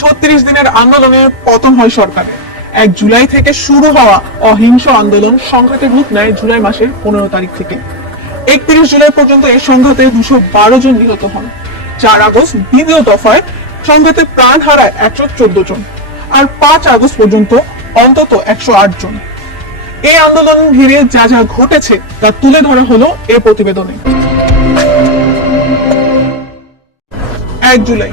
36 দিনের আন্দোলনে পতন হয় সরকারের। 1 জুলাই থেকে শুরু হওয়া অহিংস আন্দোলন সংঘাতের রূপ নেয় জুলাই মাসের 15 তারিখ থেকে। 31 জুলাই পর্যন্ত এই সংঘাতে 212 জন নিহত হন। 4 আগস্ট দ্বিতীয় দফায় সংঘাতে প্রাণ হারায় 114 জন, আর 5 আগস্ট পর্যন্ত অন্তত 108 জন। এই আন্দোলন ঘিরে যা যা ঘটেছে তা তুলে ধরা হলো এই প্রতিবেদনে। 1 জুলাই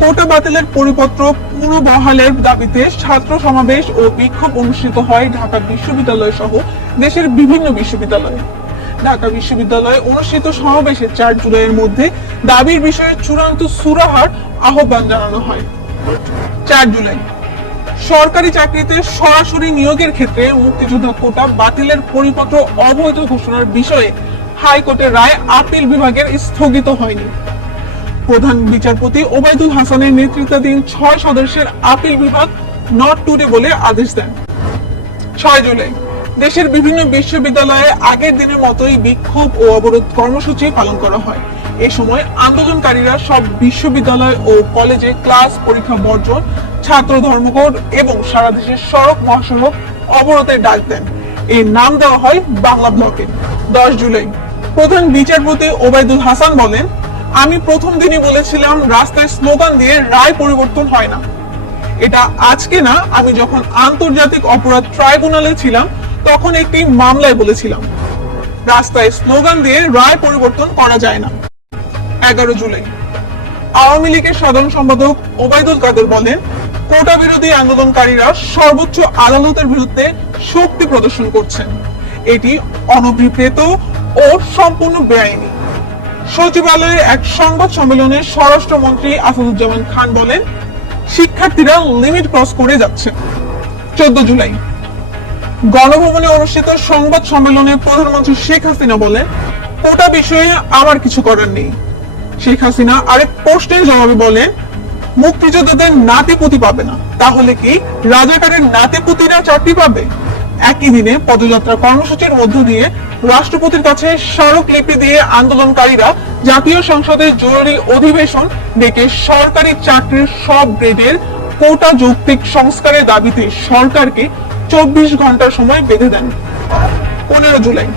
কোটা বাতিলের পরিপত্র পুনর্বহালের দাবিতে ছাত্র সমাবেশ ও বিক্ষোভ অনুষ্ঠিত হয় ঢাকা বিশ্ববিদ্যালয় সহ দেশের বিভিন্ন বিশ্ববিদ্যালয়ে। ঢাকা বিশ্ববিদ্যালয়ে অনুষ্ঠিত সমাবেশে 4 জুলাইয়ের মধ্যে দাবির বিষয়ে চূড়ান্ত সুরাহার আহ্বান জানানো হয়। 4 জুলাই সরকারি চাকরিতে সরাসরি নিয়োগের ক্ষেত্রে মুক্তিযোদ্ধা কোটা বাতিলের পরিপত্র অবৈধ ঘোষণার বিষয়ে হাইকোর্টের রায় আপিল বিভাগের স্থগিত হয়নি। প্রধান বিচারপতি ওবায়দুল হাসানের নেতৃত্বাধীন 6 সদস্যের আপিল বিভাগ নট টুডে বলে আদেশ দেন। 6 জুলাই দেশের বিভিন্ন বিশ্ববিদ্যালয়ে আগের দিনের মতোই বিক্ষোভ ও অবরোধ কর্মসূচি পালন করা হয়। এ সময় আন্দোলনকারীরা সব বিশ্ববিদ্যালয় ও কলেজে ক্লাস পরীক্ষা বর্জন, ছাত্র ধর্মঘট এবং সারা দেশের সড়ক মহাসড়ক অবরোধের ডাক দেন। এর নাম দেওয়া হয় বাংলা ব্লকে। 10 জুলাই প্রধান বিচারপতি ওবায়দুল হাসান বলেন, আমি প্রথম দিনই বলেছিলাম রাস্তায় স্লোগান দিয়ে রায় পরিবর্তন হয় না। এটা আজকে না, আমি যখন আন্তর্জাতিক অপরাধ ট্রাইব্যুনালে ছিলাম তখন একটি মামলায় বলেছিলাম রাস্তায় স্লোগান দিয়ে রায় পরিবর্তন করা যায় না। 11 জুলাই আওয়ামী লীগের সাধারণ সম্পাদক ওবায়দুল কাদের বলেন, কোটা বিরোধী আন্দোলনকারীরা সর্বোচ্চ আদালতের বিরুদ্ধে শক্তি প্রদর্শন করছেন। এটি অনভিপ্রেত ও সম্পূর্ণ বেআইনি। সচিবালয়ের এক সংবাদ সম্মেলনে স্বরাষ্ট্রমন্ত্রী আসাদুজ্জামান খান বলেন, শিক্ষার্থীরা লিমিট ক্রস করে যাচ্ছে। 14 জুলাই গণভবনে অনুষ্ঠিত সংবাদ সম্মেলনে প্রধানমন্ত্রী শেখ হাসিনা বলেন, কোটা বিষয়ে আমার কিছু করার নেই। শেখ হাসিনা আরেক প্রশ্নের জবাবে বলেন, মুক্তিযোদ্ধাদের নাতিপুতি পাবে না, তাহলে কি রাজাকারের নাতিপুতিরা চাকরি পাবে? একই দিনে পদযাত্রা কর্মসূচির মধ্য দিয়ে রাষ্ট্রপতির কাছে স্মারকলিপি দিয়ে আন্দোলনকারীরা জাতীয় সংসদের জরুরি অধিবেশন ডেকে সরকারি চাকরির সব গ্রেডের কোটা যৌক্তিক সংস্কারের দাবিতে সরকারকে 24 ঘন্টার সময় বেঁধে দেন। 15 জুলাই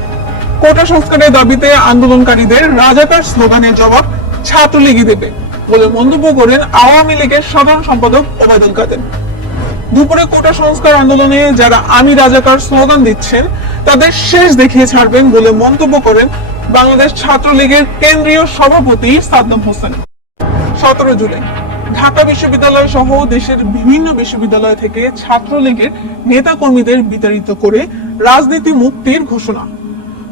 কোটা সংস্কারের দাবিতে আন্দোলনকারীদের রাজাকার স্লোগানের জবাব ছাত্রলীগই দেবে বলে মন্তব্য করেন আওয়ামী লীগের সাধারণ সম্পাদক ওবায়দুল কাদের। দুপুরে কোটা সংস্কার আন্দোলনে যারা আমি রাজাকার স্লোগান দিচ্ছেন তাদের শেষ দেখিয়ে ছাড়বেন বলে মন্তব্য করেন বাংলাদেশ ছাত্রলীগের কেন্দ্রীয় সভাপতি সাদ্দাম হোসেন। 17 জুলাই ঢাকা বিশ্ববিদ্যালয় সহ দেশের বিভিন্ন বিশ্ববিদ্যালয় থেকে ছাত্রলীগের নেতা কর্মীদের বিতাড়িত করে রাজনীতি মুক্তির ঘোষণা।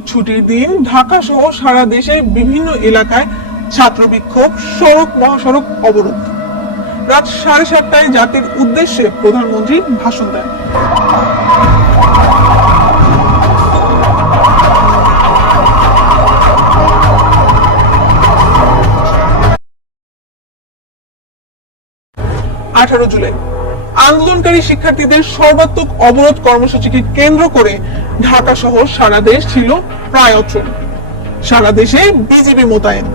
ছুটির দিন ঢাকা সহ সারা দেশের বিভিন্ন এলাকায় ছাত্র বিক্ষোভ, সড়ক মহাসড়ক অবরোধ। রাত 7:30টায় জাতির উদ্দেশ্যে প্রধানমন্ত্রী ভাষণ দেন। জুলাই আন্দোলনকারী শিক্ষার্থীদের সর্বাত্মক অবরোধ কর্মসূচিকে কেন্দ্র করে ঢাকা সহ সারা দেশ ছিল প্রায় অচল। সারা দেশে বিজিবি মোতায়েন।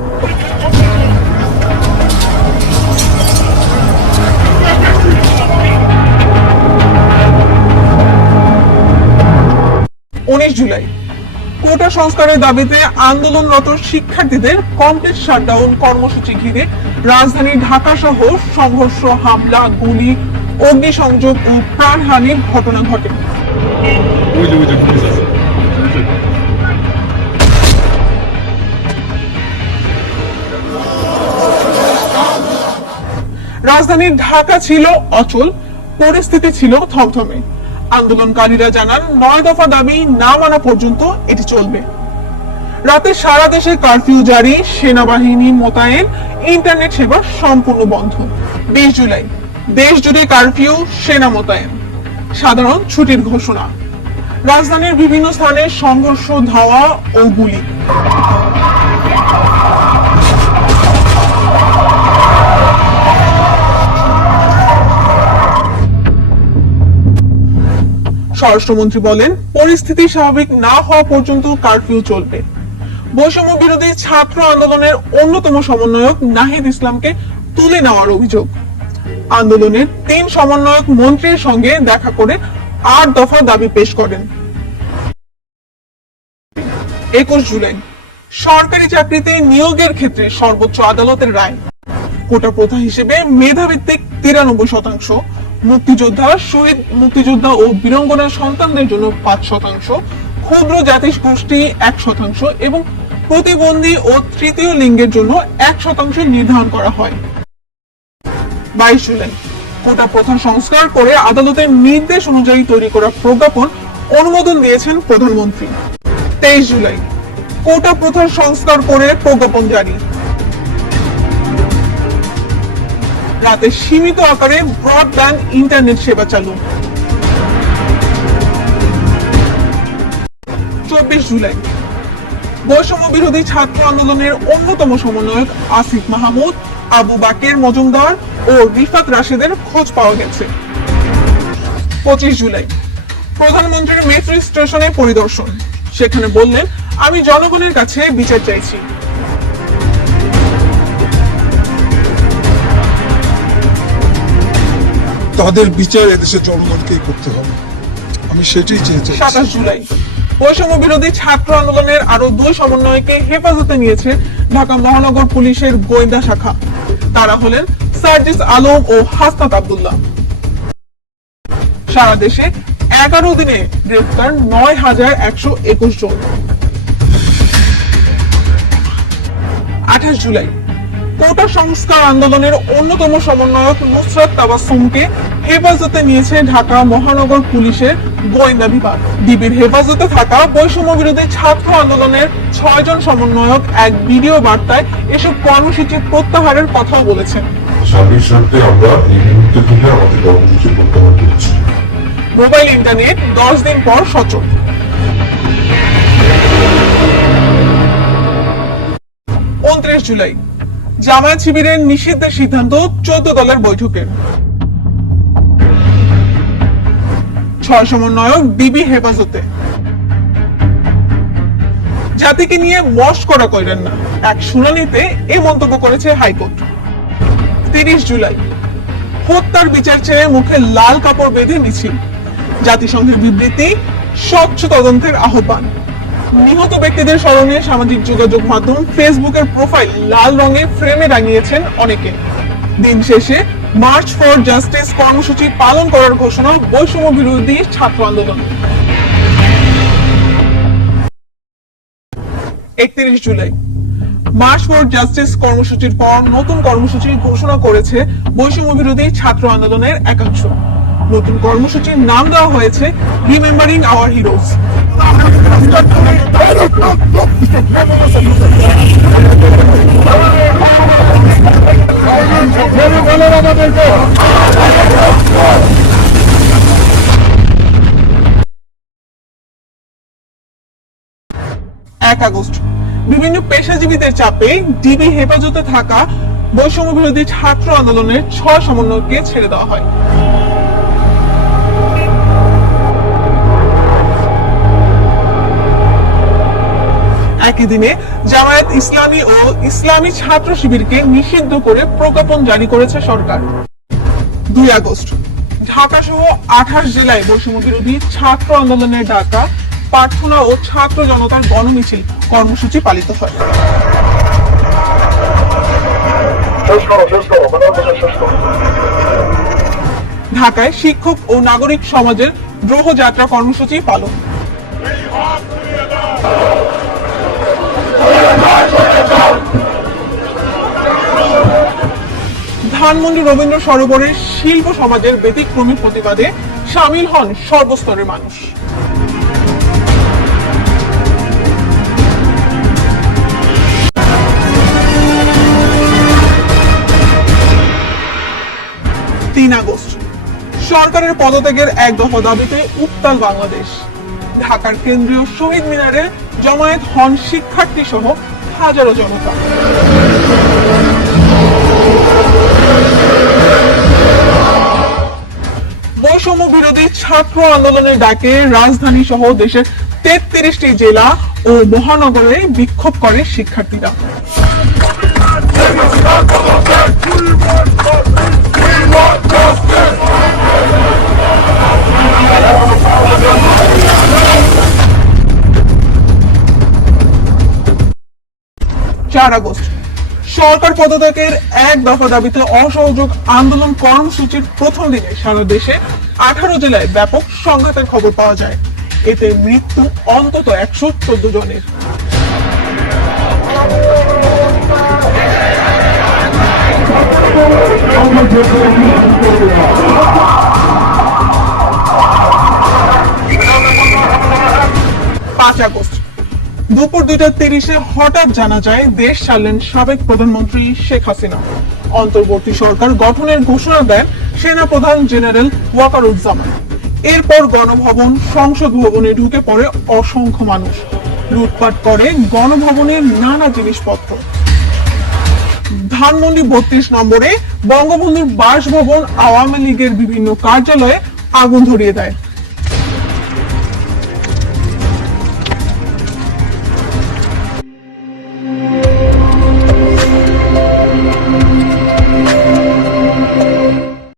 19 জুলাই কোটা সংস্কারের দাবিতে আন্দোলনরত শিক্ষার্থীদের কমপ্লিট শাটডাউন কর্মসূচি ঘিরে রাজধানী ঢাকা সহ সংঘর্ষ, হামলা, গুলি, অগ্নিসংযোগ ও প্রাণহানির ঘটনা ঘটে। রাজধানী ঢাকা ছিল অচল, পরিস্থিতি ছিল থমথমে। আন্দোলনকারীরা জানান 9 দফা দাবি না মানা পর্যন্ত এটি চলবে। রাতে সারা দেশে কারফিউ জারি, সেনাবাহিনী মোতায়েন, ইন্টারনেট সেবা সম্পূর্ণ বন্ধ। 20 জুলাই দেশ জুড়ে কারফিউ, সেনা মোতায়েন, সাধারণ ছুটির ঘোষণা। রাজধানীর বিভিন্ন স্থানে সংঘর্ষ, ধাওয়া ও গুলি। স্বরাষ্ট্রমন্ত্রী বলেন, পরিস্থিতি স্বাভাবিক না হওয়া পর্যন্ত কারফিউ চলবে। বৈষম্য বিরোধী ছাত্র আন্দোলনের অন্যতম সমন্বয়ক নাহিদ ইসলামকে তুলে নেওয়ার অভিযোগ। আন্দোলনের 3 সমন্বয়ক মন্ত্রীর সঙ্গে দেখা করে 8 দফা দাবি পেশ করেন। 21 জুলাই সরকারি চাকরিতে নিয়োগের ক্ষেত্রে সর্বোচ্চ আদালতের রায়। কোটা প্রথা হিসেবে মেধাভিত্তিক 93%, মুক্তিযোদ্ধা, শহীদ মুক্তিযোদ্ধা ও বীরাঙ্গনার সন্তানদের জন্য 5%, ক্ষুদ্র জাতিগোষ্ঠী 1% এবং প্রতিবন্ধী ও তৃতীয় লিঙ্গের জন্য 1% নির্ধারণ করা হয়। 22 জুলাই কোটা প্রথা সংস্কার করে আদালতের নির্দেশ অনুযায়ী তৈরি করা প্রজ্ঞাপন অনুমোদন দিয়েছেন প্রধানমন্ত্রী। 23 জুলাই কোটা প্রথা সংস্কার করে প্রজ্ঞাপন জারি। রাতে সীমিত আকারে ব্রডব্যান্ড ইন্টারনেট সেবা চালু। 24 জুলাই বৈষম্য বিরোধী ছাত্র আন্দোলনের অন্যতম সমন্বয়ক আসিফ মাহমুদ, আবু বাকের মজুমদার ও রিফাত রাশেদের খোঁজ পাওয়া গেছে। 25 জুলাই প্রধানমন্ত্রীর মেট্রো স্টেশনে পরিদর্শন, সেখানে বললেন, আমি জনগণের কাছে বিচার চাইছি। তাদের বিচার এদেশের জনগণকেই করতে হবে, আমি সেটাই চেয়েছি। 27 জুলাই বৈষম্য বিরোধী ছাত্র আন্দোলনের আরো 2 সমন্বয়কে হেফাজতে নিয়েছে ঢাকা মহানগর পুলিশের গোয়েন্দা শাখা। তারা হলেন সার্জিস আলম ও হাসনাত আব্দুল্লাহ। সারা দেশে 11 দিনে গ্রেফতার 9,121 জন। 28 জুলাই কোটা সংস্কার আন্দোলনের অন্যতম সমন্বয়ক নুসরাত তাবাসসুমকে হেফাজতে নিয়েছে ঢাকা মহানগর পুলিশের গোয়েন্দা বিভাগ। ডিবির হেফাজতে থাকা বৈষম্য বিরোধী ছাত্র আন্দোলনের 6 জন সমন্বয়ক এক ভিডিও বার্তায় এসব কর্মসূচি প্রত্যাহারের কথাও বলেছেন। স্বামীর সাথে আমরা এই মুহূর্তে থেকে আমাদের কর্মসূচি প্রত্যাহার করছি। মোবাইল ইন্টারনেট 10 দিন পর সচল। 29 জুলাই জামায়াত শিবিরের নিষিদ্ধের সিদ্ধান্ত 14 দলের বৈঠকের। 6 সমন্বয়ক ডিবি হেফাজতে। জাতিকে নিয়ে মশকরা করেন না, এক শুনানিতে এই মন্তব্য করেছে হাইকোর্ট। 30 জুলাই হত্যার বিচার চেয়ে মুখে লাল কাপড় বেঁধে মিছিল, জাতিসংঘের বিবৃতি, স্বচ্ছ তদন্তের আহ্বান। নিহত ব্যক্তিদের স্মরণে সামাজিক যোগাযোগ মাধ্যম ফেসবুকের প্রোফাইল লাল রঙে ফ্রেমে রাঙিয়েছেন অনেকে। দিন শেষে মার্চ ফর জাস্টিস কর্মসূচি পালন করার ঘোষণা বৈষম্য বিরোধী ছাত্র আন্দোলন। 31 জুলাই মার্চ ফর জাস্টিস কর্মসূচির পর নতুন কর্মসূচি ঘোষণা করেছে বৈষম্য বিরোধী ছাত্র আন্দোলনের একাংশ। নতুন কর্মসূচির নাম দেওয়া হয়েছে রিমেম্বারিং আওয়ার হিরোজ। আগস্ট বিভিন্ন পেশাজীবীদের চাপে ডিবি হেফাজতে থাকা বৈষম্য বিরোধী ছাত্র আন্দোলনের 6 সমন্বয়ককে ছেড়ে দেওয়া হয়। একই দিনে জামায়াত ইসলামী ও ইসলামী ছাত্র শিবিরকে নিষিদ্ধ করে প্রজ্ঞাপন জারি করেছে সরকার। 2 আগস্ট ঢাকা সহ 28 জেলায় বৈষম্য বিরোধী ছাত্র আন্দোলনের ডাকা প্রার্থনা ও ছাত্র জনতার গণমিছিল কর্মসূচি পালিত হয়। ঢাকায় শিক্ষক ও নাগরিক সমাজের দ্রোহ যাত্রা কর্মসূচি পালন। ধানমন্ডি রবীন্দ্র সরোবরের শিল্প সমাজের ব্যতিক্রমী প্রতিবাদে সামিল হন সর্বস্তরের মানুষ। আগস্ট সরকারের পদত্যাগের 1 দফা দাবিতে উত্তাল বাংলাদেশ। ঢাকার কেন্দ্রীয় শহীদ মিনারে জমায়েত হন শিক্ষার্থী সহ হাজারো জনতা। বৈষম্য বিরোধী ছাত্র আন্দোলনের ডাকে রাজধানী সহ দেশের 33টি জেলা ও মহানগরে বিক্ষোভ করে শিক্ষার্থীরা। 4 আগস্ট সরকার পদত্যাগের এক দফা দাবিতে অসহযোগ আন্দোলন কর্মসূচির প্রথম দিনে সারা দেশে 18 জেলায় ব্যাপক সংঘাতের খবর পাওয়া যায়। এতে মৃত্যু অন্তত 114 জনের। পাঁচ আগস্ট দুপুর 2:30 হঠাৎ জানা যায় দেশ ছাড়লেন সাবেক প্রধানমন্ত্রী শেখ হাসিনা। অন্তর্বর্তী সরকার গঠনের ঘোষণা দেন সেনাপ্রধান জেনারেল ওয়াকারুজ্জামান। এরপর গণভবন, সংসদ ভবনে ঢুকে পড়ে অসংখ্য মানুষ, লুটপাট করে গণভবনের নানা জিনিসপত্র। ধানমন্ডি 32 নম্বরে বঙ্গবন্ধুর বাসভবন, আওয়ামী লীগের বিভিন্ন কার্যালয়ে আগুন ধরিয়ে দেয়।